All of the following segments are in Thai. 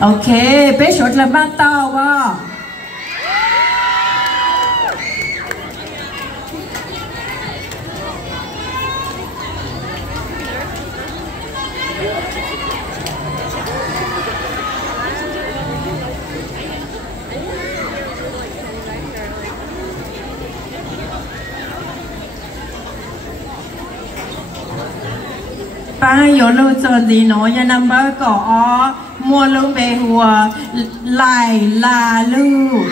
OK bé chuột là ban tao à ba有路做的喏，要那么个哦，莫路被我来拉路。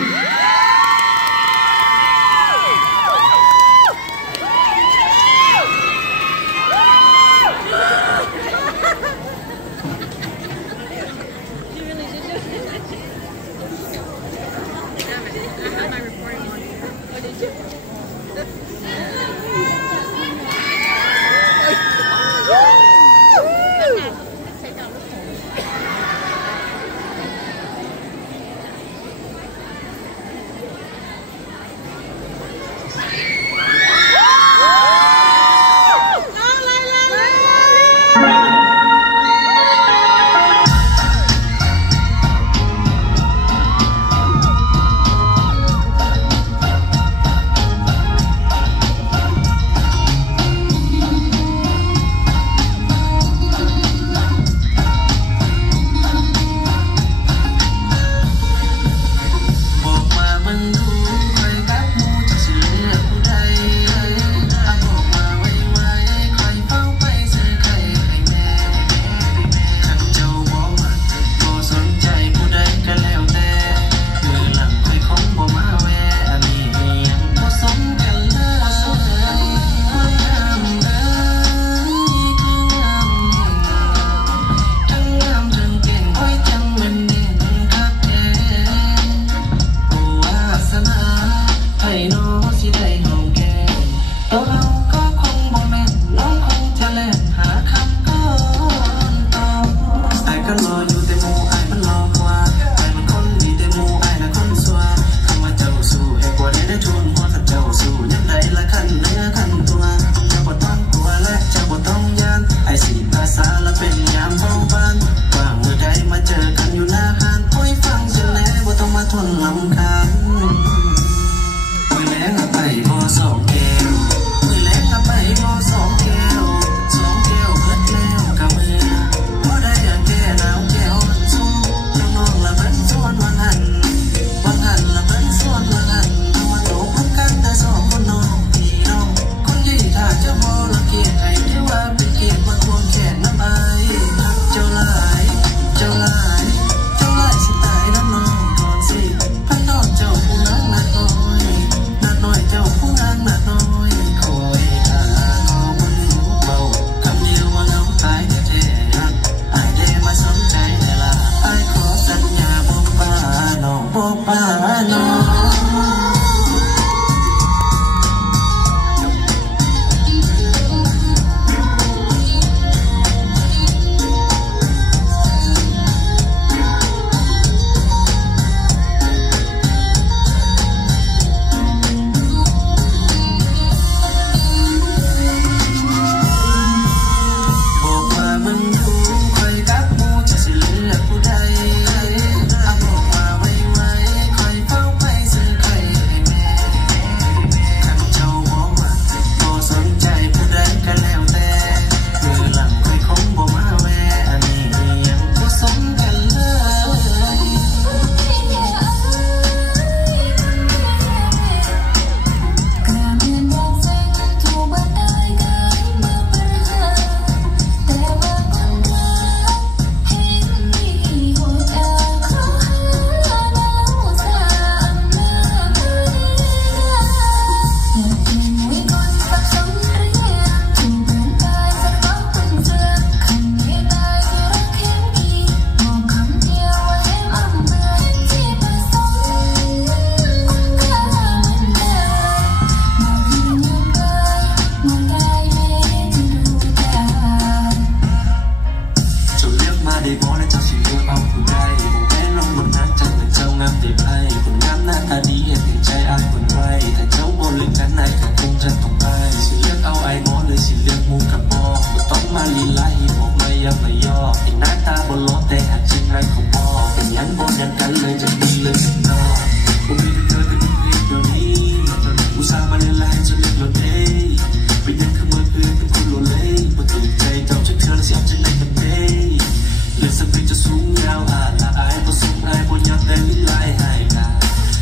สูงยาวอาละอายบ่สูงอายบ่ยับแต่มีลายหายกา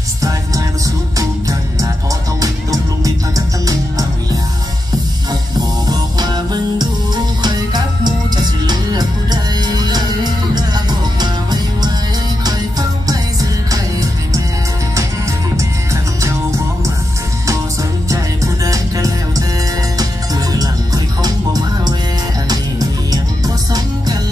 สไตล์นายมันสูงกูกันนาพอต้องวิ่งตรงลงมีพากันตั้งเงินเอายาวบอกว่ามึงดูคอยกับมูจะสิเลือกผู้ใดบอกมาไว้คอยเฝ้าไปซื้อใครให้แม่ขันเจ้าบอกมาบ่สนใจผู้ใดก็แล้วแต่มือหลังคอยคงบ่มาแวะอันนี้ยังบ่สมกัน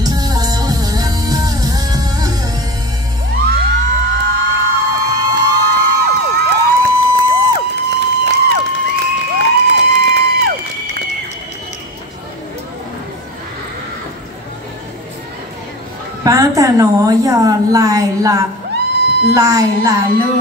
ป้าแต่หนอยอลายละลู